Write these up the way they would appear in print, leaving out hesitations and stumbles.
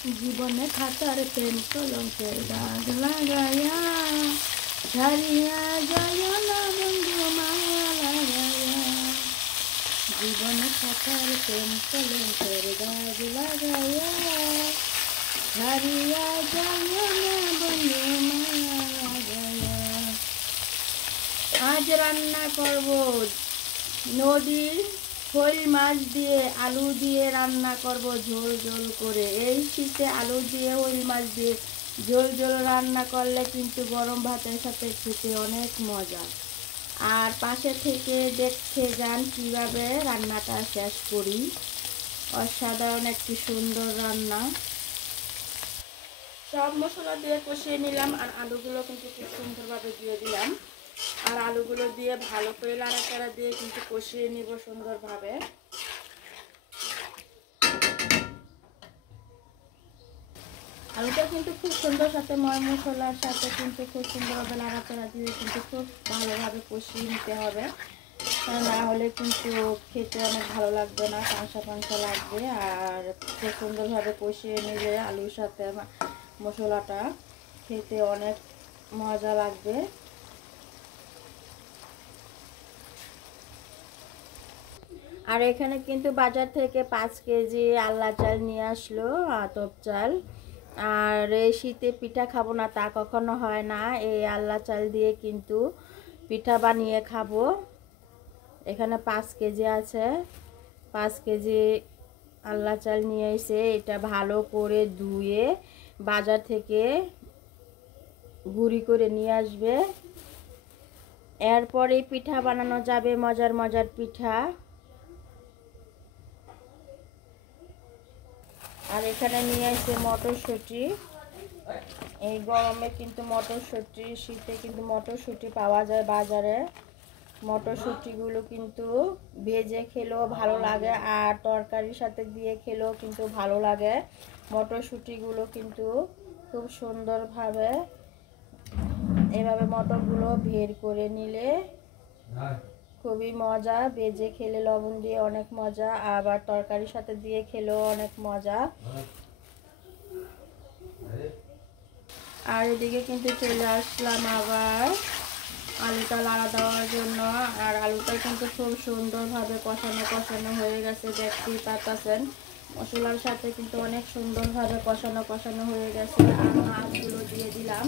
জীবনে খাতার পেন কলঙ্কের দাগ লাগাইয়া ঝারিয়া যায় না বন্ধু মায়া লাগাইয়া। জীবনে খাতার পেন কলঙ্কের দাগ লাগাইয়া ঝারিয়া যায় না বন্ধু মায়া লাগাইয়া। আজ রান্না করব নদীর শোল মাছ দিয়ে আলু দিয়ে রান্না করব ঝোল ঝোল করে। এই শীতে আলু দিয়ে শোল মাছ দিয়ে ঝোল ঝোল রান্না করলে কিন্তু গরম ভাতের সাথে খেতে অনেক মজা। আর পাশে থেকে দেখতে যান কিভাবে রান্নাটা শেষ করি। অসাধারণ একটি সুন্দর রান্না। সব মশলা দিয়ে কষিয়ে নিলাম আর আলুগুলো কিন্তু খুব সুন্দরভাবে দিয়ে দিলাম। আর আলুগুলো দিয়ে ভালো করে নাড়াচাড়া দিয়ে কিন্তু কষিয়ে নিব সুন্দরভাবে। আলুটা কিন্তু খুব সুন্দর সাথে ময় মশলার সাথে কিন্তু খুব সুন্দরভাবে নাড়াচাড়া দিয়ে কিন্তু খুব ভালোভাবে কষিয়ে নিতে হবে, না হলে কিন্তু খেতে অনেক ভালো লাগবে না, পাঁচা পাঁচা লাগবে। আর খুব সুন্দরভাবে কষিয়ে নিলে আলুর সাথে মশলাটা খেতে অনেক মজা লাগবে। আর এখানে কিন্তু বাজার থেকে 5 কেজি আল্লা চাল নিয়ে আসলো, আতপ চাল। আর এই শীতে পিঠা খাবো না তা কখনো হয় না, এই আল্লা চাল দিয়ে কিন্তু পিঠা বানিয়ে খাবো। এখানে 5 কেজি আছে, 5 কেজি আল্লা চাল নিয়ে এসে এটা ভালো করে ধুয়ে বাজার থেকে গুঁড়ি করে নিয়ে আসবে। এরপরে পিঠা বানানো যাবে, মজার মজার পিঠা। আর এখানে নিয়ে আসছে মটরশুঁটি। এই গরমে কিন্তু মটরশুঁটি, শীতে কিন্তু মটরশুঁটি পাওয়া যায় বাজারে। মটরশুঁটিগুলো কিন্তু ভেজে খেলেও ভালো লাগে আর তরকারির সাথে দিয়ে খেলেও কিন্তু ভালো লাগে। মটরশুঁটিগুলো কিন্তু খুব সুন্দরভাবে এভাবে মটরগুলো বের করে নিলে খুবই মজা, ভেজে খেলে লবণ দিয়ে অনেক মজা, আবার তরকারির সাথে দিয়ে খেলেও অনেক মজা। আর এদিকে কিন্তু চলে আসলাম আবার আলুটা লাড়া দেওয়ার জন্য। আর আলুটা কিন্তু খুব সুন্দরভাবে কষানো হয়ে গেছে, দেখতেই পাচ্ছেন। মশলার সাথে কিন্তু অনেক সুন্দরভাবে কষানো হয়ে গেছে। আর মাছগুলো দিয়ে দিলাম।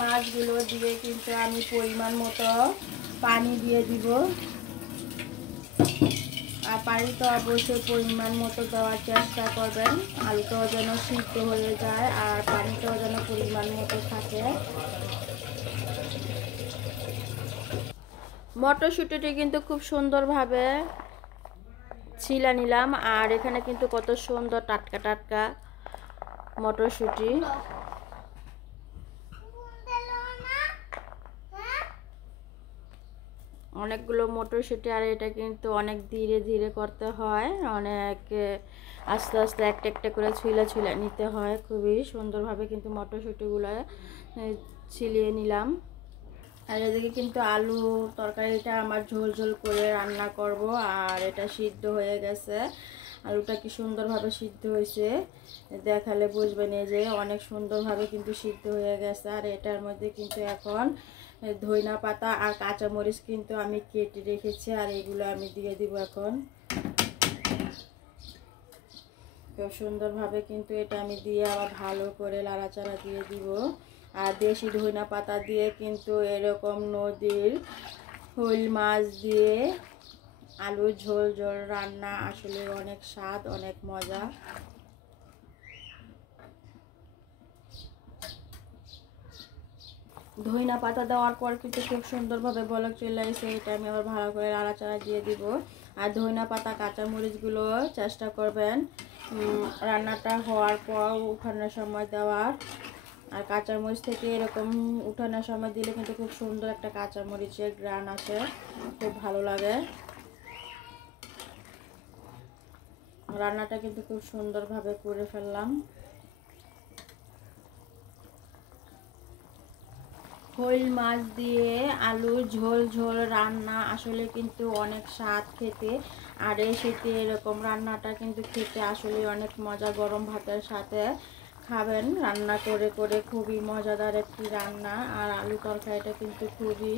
মাছগুলো দিয়ে কিন্তু আমি পরিমাণ মতো পানি দিয়ে দিব। আর পানিটা অবশ্যই পরিমাণ মতো দেওয়ার চেষ্টা করবেন, আলুটাও যেন সিদ্ধ হয়ে যায় আর পানিটাও যেন পরিমাণ মতো থাকে। মটরশুঁটিটি কিন্তু খুব সুন্দরভাবে ছিলা নিলাম। আর এখানে কিন্তু কত সুন্দর টাটকা টাটকা মটরশুঁটি। অনেকগুলো মটরশুঁটি, আর এটা কিন্তু অনেক ধীরে ধীরে করতে হয়, অনেক আস্তে আস্তে একটা একটা করে ছুলে নিতে হয়। খুবই সুন্দরভাবে কিন্তু মটরশুঁটিগুলো ছিলিয়ে নিলাম। আর এদিকে কিন্তু আলু তরকারিটা আমার ঝোল ঝোল করে রান্না করব। আর এটা সিদ্ধ হয়ে গেছে, আলুটা কি সুন্দরভাবে সিদ্ধ হয়েছে দেখালে বুঝবেন যে অনেক সুন্দরভাবে কিন্তু সিদ্ধ হয়ে গেছে। আর এটার মধ্যে কিন্তু এখন ধইনা পাতা আর কাঁচামরিচ কিন্তু আমি কেটে রেখেছি, আর এগুলো আমি দিয়ে দিব এখন। খুব সুন্দরভাবে কিন্তু এটা আমি দিয়ে আবার ভালো করে নাড়াচাড়া দিয়ে দিব। আর দেশি ধইনা পাতা দিয়ে কিন্তু এরকম নদীর শোল মাছ দিয়ে আলু ঝোল ঝোল রান্না আসলে অনেক স্বাদ, অনেক মজা। ধইনা পাতা দেওয়ার পর কিন্তু খুব সুন্দরভাবে বলক চলে আসে, এটা আমি আবার ভালো করে নাড়াচাড়া দিয়ে দিব। আর ধইনা পাতা কাঁচামরিচগুলো চেষ্টা করবেন রান্নাটা হওয়ার পর উঠানোর সময় দেওয়ার। আর কাঁচামরিচ থেকে এরকম উঠানোর সময় দিলে কিন্তু খুব সুন্দর একটা কাঁচামরিচের ঘ্রাণ আসে, খুব ভালো লাগে। রান্নাটা কিন্তু খুব সুন্দরভাবে করে ফেললাম। শোল মাছ দিয়ে আলুর ঝোল ঝোল রান্না আসলে কিন্তু অনেক স্বাদ খেতে। আর এই শীতে এরকম রান্নাটা কিন্তু খেতে আসলে অনেক মজা, গরম ভাতের সাথে খাবেন রান্না করে করে, খুবই মজাদার একটি রান্না। আর আলু তরকারিটা কিন্তু খুবই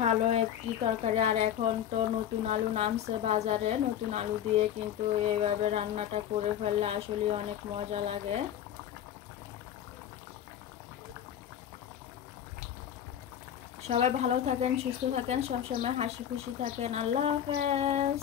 ভালো একটি তরকারি। আর এখন তো নতুন আলু নামছে বাজারে, নতুন আলু দিয়ে কিন্তু এইভাবে রান্নাটা করে ফেললে আসলে অনেক মজা লাগে। সবাই ভালো থাকেন, সুস্থ থাকেন, সবসময় হাসি খুশি থাকেন। আল্লাহ হাফেজ।